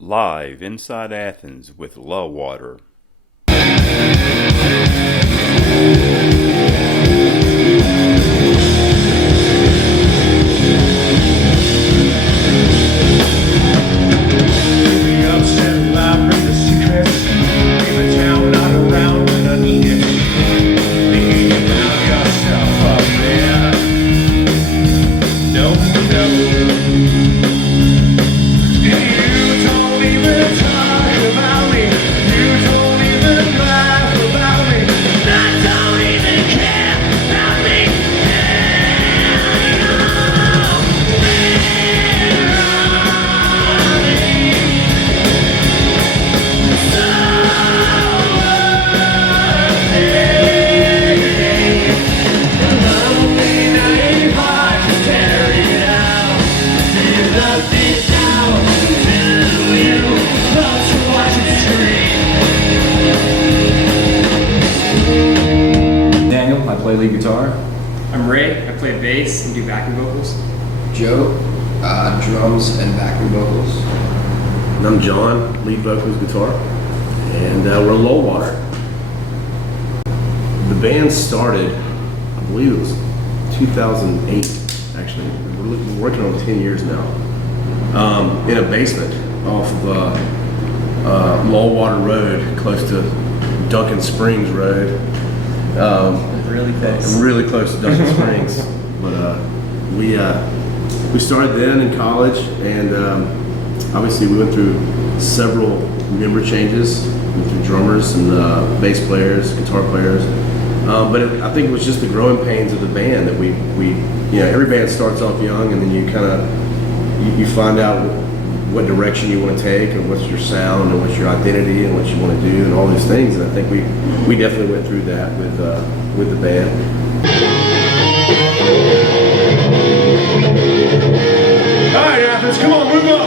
Live inside Athens with Lullwater. I play lead guitar. I'm Ray. I play bass and do backing vocals. Joe, drums and backing vocals. And I'm John, lead vocals, guitar, and we're Lullwater. The band started, I believe it was 2008, actually. We're working on 10 years now. In a basement off of Lullwater Road, close to Duncan Springs Road. Really close to Duncan Springs. But we started then in college, and obviously we went through several member changes, went through drummers and bass players, guitar players. But I think it was just the growing pains of the band that we every band starts off young, and then you kind of you find out what direction you want to take, and what's your sound, and what's your identity, and what you want to do, and all these things. And I think we definitely went through that with the band. All right, Athens, come on, move on.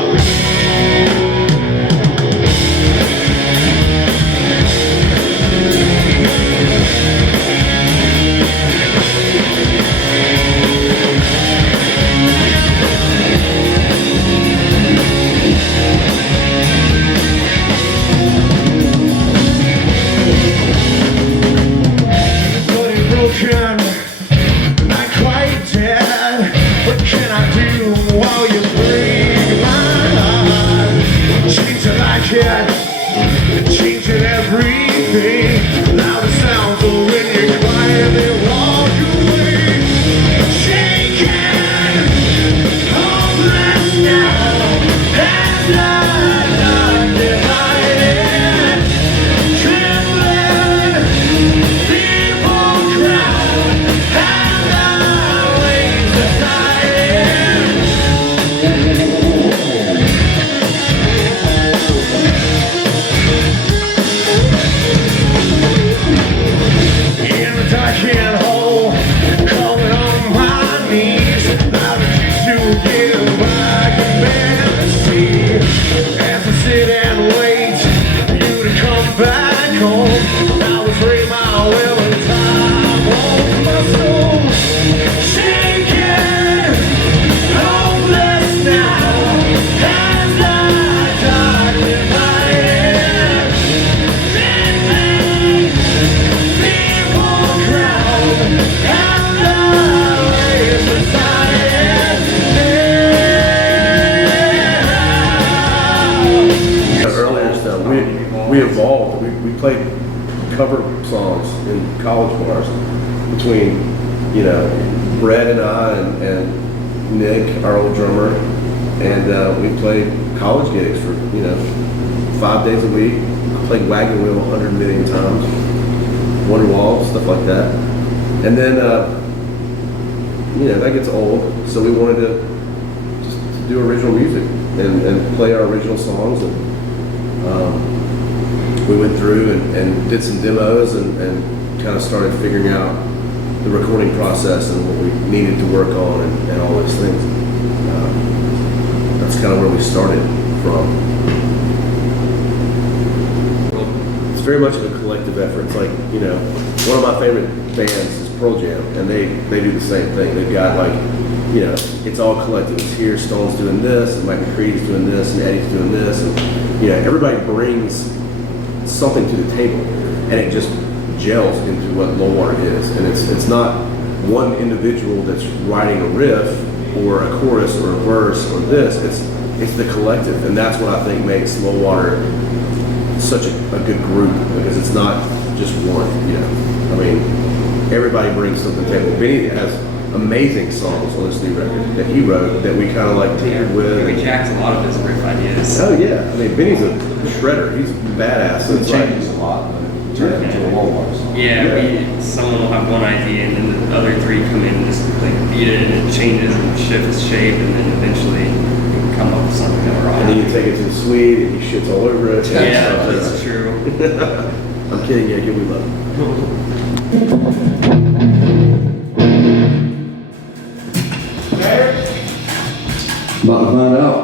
Not quite dead. What can I do while you break my heart? Change it like it, changing everything. Loud the sounds of when you're quiet, they walk away. Shaking, hopeless now, and I'm divided, trembling, people crowd, and I wait decided. In the darkened hole, calling on my knees. How did you two give back and barely see? As I sit and wait for you to come back home, I was 3 miles every time on my soul. Shaking, hopeless now, as the dark divided. Living, people crowd, and I wait beside Earlier stuff, we evolved. We played cover songs in college bars between, Brett and I and Nick, our old drummer, and we played college gigs for 5 days a week. Played Wagon Wheel 100 million times, Wonderwall, stuff like that. And then that gets old, so we wanted to just to do original music and play our original songs. And we went through and did some demos and kind of started figuring out the recording process and what we needed to work on and all those things. That's kind of where we started from. It's very much of a collective effort. It's like, one of my favorite bands is Pearl Jam, and they do the same thing. They've got like you know, it's all collective. It's here, Stone's doing this, and Mike McCready's doing this, and Eddie's doing this, and, you know, everybody brings something to the table, and it just gels into what Lullwater is. And it's not one individual that's writing a riff or a chorus or a verse or this. It's the collective, and that's what I think makes Lullwater such a good group, because it's not just one. You know, I mean, everybody brings something to the table. Benny has amazing songs on this new record that he wrote that we kind of like tinkered with. We jacked a lot of his riff ideas. Oh yeah, I mean Benny's a shredder. He's badass. So It it's like, changes a lot, but turn it into a Lullwater song. Someone will have one idea, and then the other three come in and just like beat it, and it changes and shifts shape, and then eventually you come up with something that we're and then you take it to the Swede and he shits all over it. Yeah, that's true. I'm kidding, yeah, give me love. About to find out.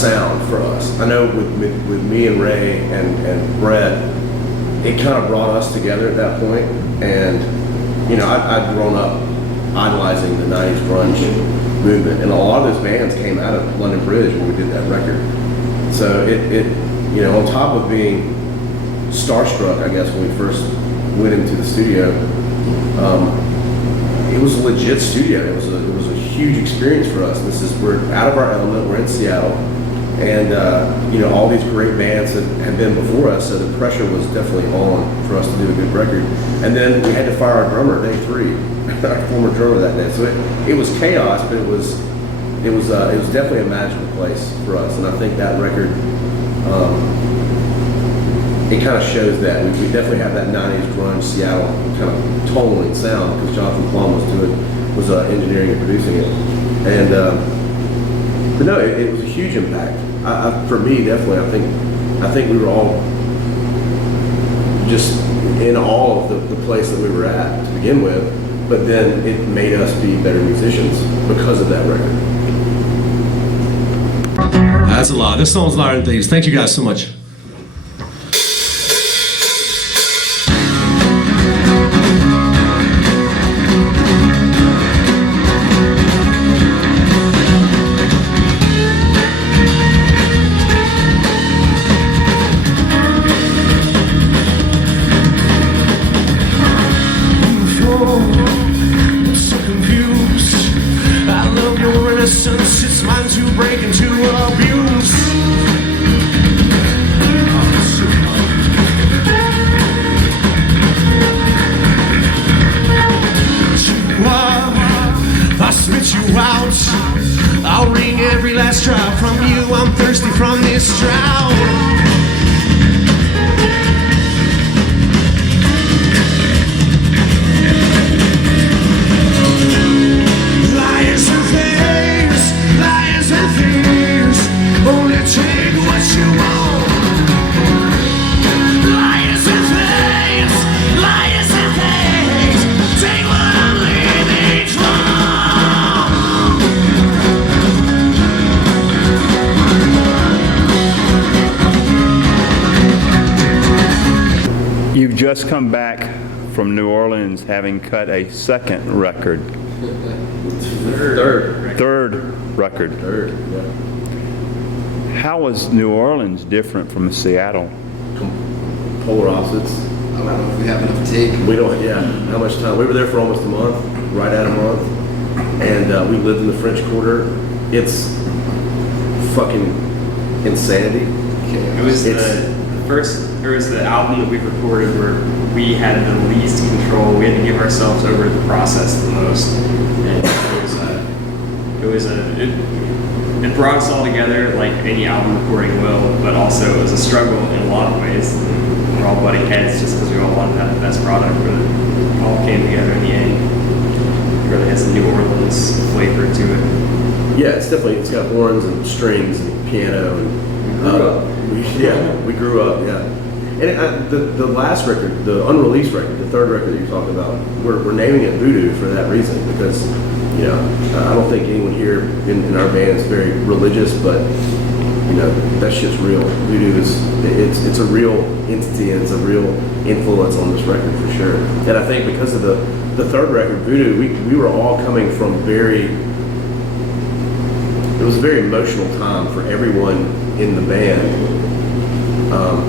sound for us. I know with me and Ray and Brett, it kind of brought us together at that point. And you know, I'd grown up idolizing the 90s grunge movement. And a lot of those bands came out of London Bridge when we did that record. So it you know, on top of being starstruck, I guess, when we first went into the studio, it was a legit studio. It was a huge experience for us. We're out of our element. We're in Seattle, and you know, all these great bands that had been before us. So the pressure was definitely on for us to do a good record. And then we had to fire our drummer day 3, our former drummer that day. So it was chaos, but it was definitely a magical place for us. And I think that record, it kind of shows that. We definitely have that 90s grunge Seattle kind of tone and sound, because Jonathan Plum was engineering and producing it. And but no, it was a huge impact. For me, definitely, I think we were all just in awe of the place that we were at to begin with. But then it made us be better musicians because of that record. That's a lot. This song's louder than things. Thank you guys so much. It's mine to break into abuse. I spit you out. I'll wring every last drop from you. I'm thirsty from this drought. Take what you want. Liars and things, liars and things. Take what I'm living You You've just come back from New Orleans having cut a second record. Third record. Third, yeah. How was New Orleans different from Seattle? Polar opposites. I don't know if we have enough tape. We don't, yeah. How much time? We were there for almost a month, right at a month. And we lived in the French Quarter. It's fucking insanity. It was the album that we recorded where we had the least control. We had to give ourselves over to the process the most. And it brought us all together like any album recording will, but also it was a struggle in a lot of ways. We're all butting heads just because we all wanted to have the best product, but it all came together in the end. It really has a New Orleans flavor to it. Yeah, it's got horns and strings and piano and we grew up, yeah. And the last record, the unreleased record, the third record that you're talking about, we're naming it Voodoo for that reason, because I don't think anyone here in our band is very religious, but that shit's real. Voodoo it's a real entity and it's a real influence on this record for sure. And I think because of the third record, Voodoo, we were all coming from it was a very emotional time for everyone in the band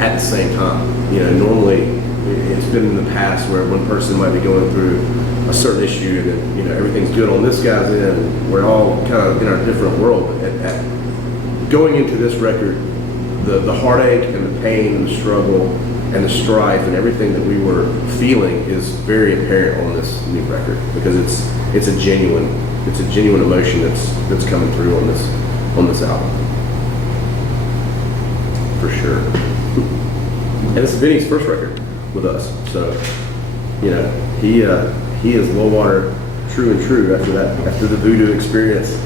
at the same time. Normally it's been in the past where one person might be going through a certain issue and then, everything's good on this guy's end. And we're all kind of in our different world. But going into this record, the heartache and the pain and the struggle and the strife and everything that we were feeling is very apparent on this new record, because it's a genuine emotion that's coming through on this album, for sure. And it's Vinny's first record with us, so he is Lullwater true and true after the Voodoo experience.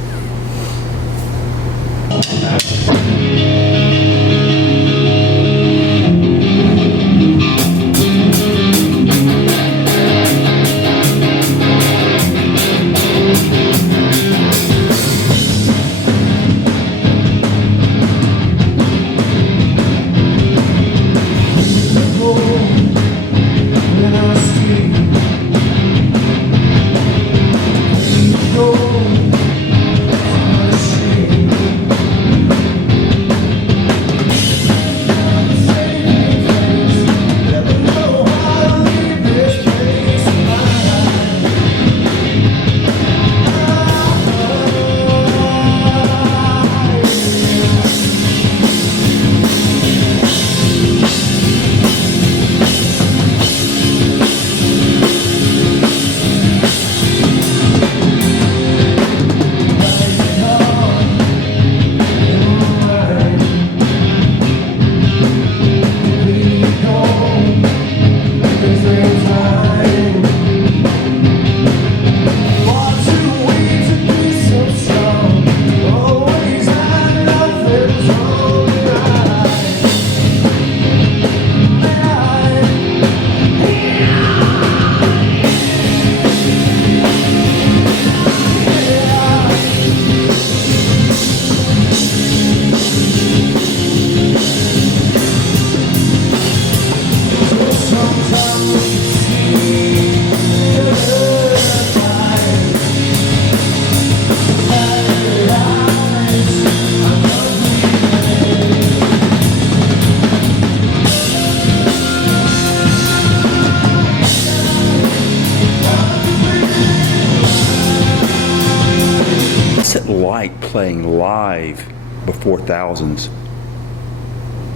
playing live before thousands.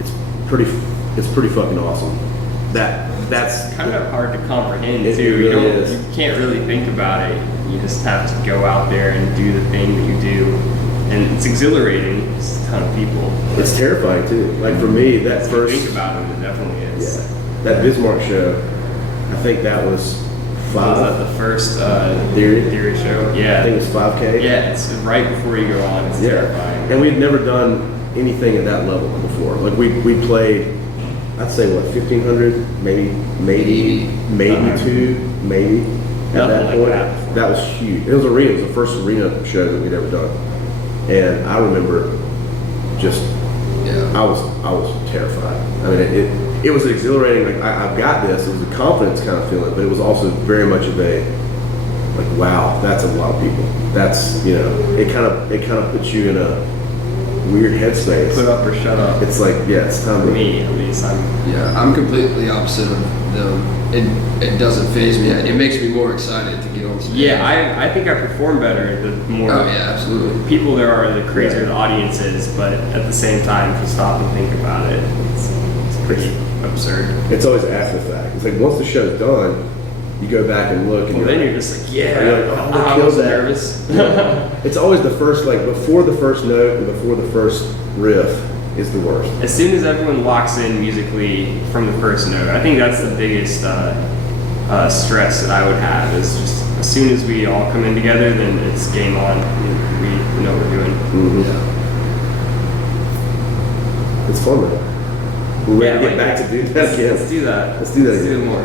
It's pretty fucking awesome. That's Kind of hard to comprehend It too. really You is. you can't really think about it. You just have to go out there and do the thing that you do, and it's exhilarating. It's a ton of people. it's terrifying too. Like for me, that If you first think about it, it definitely is. yeah, that Bismarck show, I think that was Was that 5. the first Theory? show? I Yeah. think it was 5K. Yeah, it's right before you go on. It's terrifying. And we'd never done anything at that level before. Like we played, I'd say what, 1,500, maybe two, maybe. At Nothing that like point, that before. that was huge. It was arena. It was the first arena show that we'd ever done. And I remember just, I was terrified. I mean, it was exhilarating. Like I've got this. It was a confidence kind of feeling, but it was also very much of a like, wow, that's a lot of people. That's, you know, it kind of puts you in a weird headspace. Put up or shut up. It's like, yeah, it's time For to me, at least, Yeah, I'm completely opposite of them. It doesn't faze me. It makes me more excited to get on stage. Yeah, I think I perform better the more Oh yeah, absolutely. people there are, the crazier the audience is. But at the same time, if you stop and think about it, it's pretty absurd. It's always after the fact. It's like once the show's done, you go back and look, and Well, then like, you're just like, yeah, You're like, oh, they I killed was that. nervous. it's always the first, like before the first note and before the first riff is the worst. As soon as everyone locks in musically from the first note, I think that's the biggest stress that I would have. Is just as soon as we all come in together, then it's game on. We know what we're doing. Mhm. It's fun though. We're ready to get back to do that again. Let's do that. Let's do that Let's do again. it more.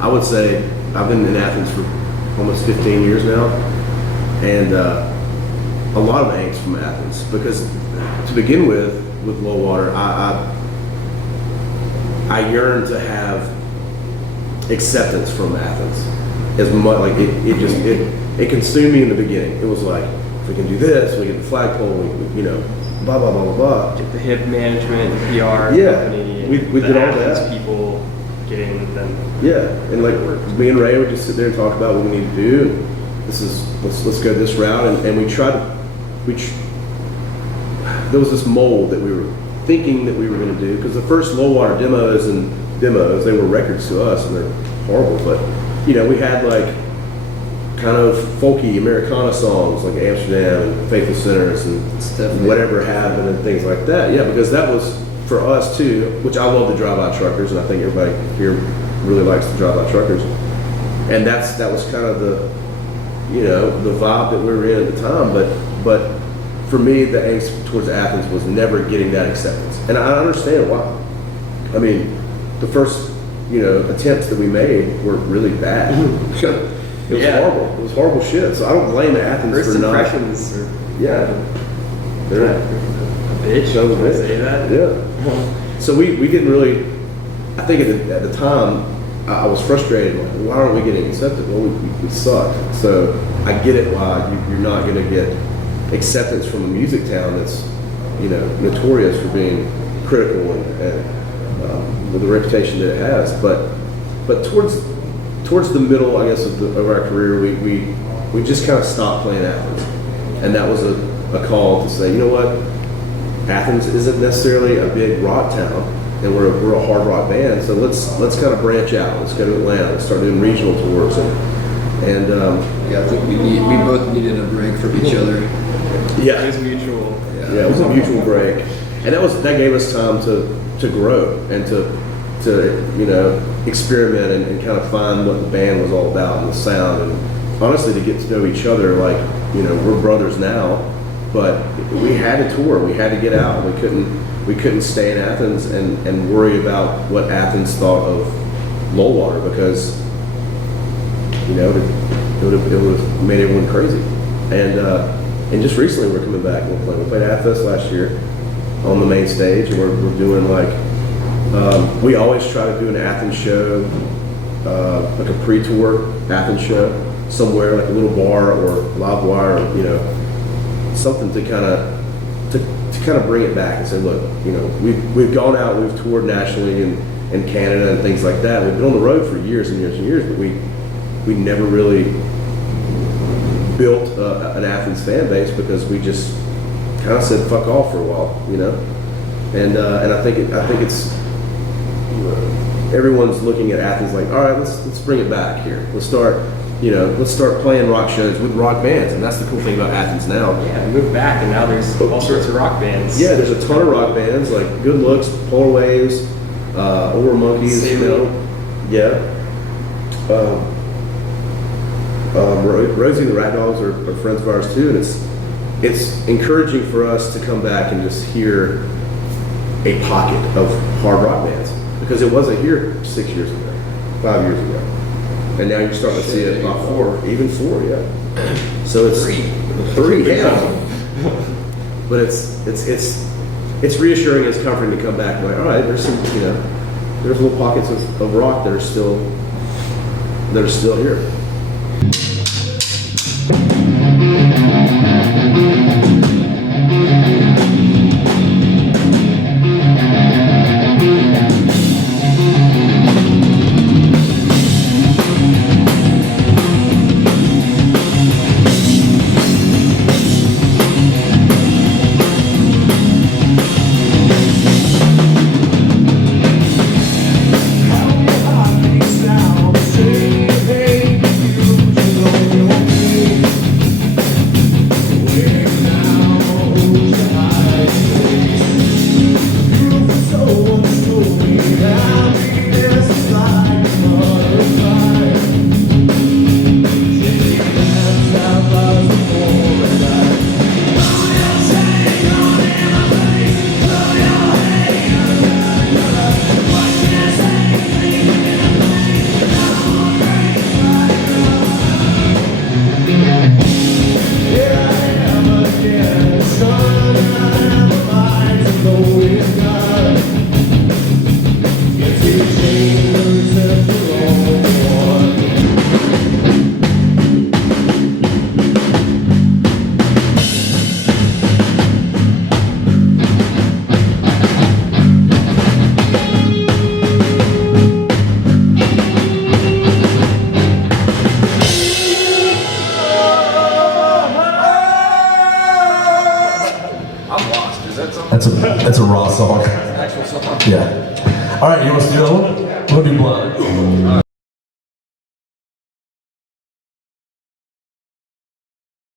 I would say I've been in Athens for almost 15 years now, and a lot of angst from Athens because to begin with Lullwater, I yearn to have acceptance from Athens as much. Like it consumed me in the beginning. It was like, if we can do this, we get the flagpole, we blah blah blah blah blah. Get the hip management, the PR Yeah, company, and we the did all Athens that. people getting them. Yeah, and like me and Ray would just sit there and talk about what we need to do. And let's go this route, and we tried to. There was this mold that we were thinking that we were going to do because the first Lullwater demos they were records to us and they're horrible, but we had like kind of folky Americana songs like Amsterdam and Faithful Sinners and Whatever Happened and things like that. Yeah, because that was for us too, which I love the drive-by truckers, and I think everybody here really likes the drive-by truckers, and that was kind of the the vibe that we were in at the time. But for me, the angst towards Athens was never getting that acceptance, and I understand why. I mean, the first attempts that we made were really bad. It was horrible. It was horrible shit. So I don't blame Athens First for not. impressions are Yeah. They're a bitch. so Can I say that? Yeah. So we didn't really. I think at the time I was frustrated. Like, why aren't we getting accepted? Well, we suck. So I get it why you're not going to get acceptance from a music town that's notorious for being critical and with the reputation that it has. But towards the middle, I guess, of our career, we just kind of stopped playing Athens, and that was a call to say, you know what, Athens isn't necessarily a big rock town, and we're a hard rock band. So let's kind of branch out. Let's go to Atlanta. Let's start doing regional tours and Yeah, I think we both needed a break from each other. yeah. It was mutual. Yeah, it was a mutual break, and that gave us time to grow and to experiment and kind of find what the band was all about and the sound, and honestly to get to know each other. Like, we're brothers now, but we had to tour, we had to get out. We couldn't stay in Athens and worry about what Athens thought of Lullwater, because it would have made everyone crazy. And just recently we're coming back. We played Athens last year on the main stage, and we're doing like, we always try to do an Athens show, like a pre-tour Athens show, somewhere like a little bar or Lullwater, or something to kind of bring it back and say, look, we've gone out, we've toured nationally in Canada and things like that. We've been on the road for years and years and years, but we never really built an Athens fan base, because we just kind of said fuck off for a while, and I think it's everyone's looking at Athens like, all right, let's bring it back here. Let's start playing rock shows with rock bands, and that's the cool thing about Athens now. Yeah, we moved back, and now there's all sorts of rock bands. Yeah, there's a ton of rock bands like Good Looks, Polar Waves, Over Monkeys, yeah. Rosie and the Rat Dogs are friends of ours too, and it's encouraging for us to come back and just hear a pocket of hard rock bands, because it wasn't here 6 years ago, 5 years ago, and now you're starting to see it about even four, yeah. So it's three, yeah. But it's reassuring, it's comforting to come back and like, all right, there's some, there's little pockets of rock that are still here. That's a raw song. Yeah. All right, you want us to do that one? We'll do Blood.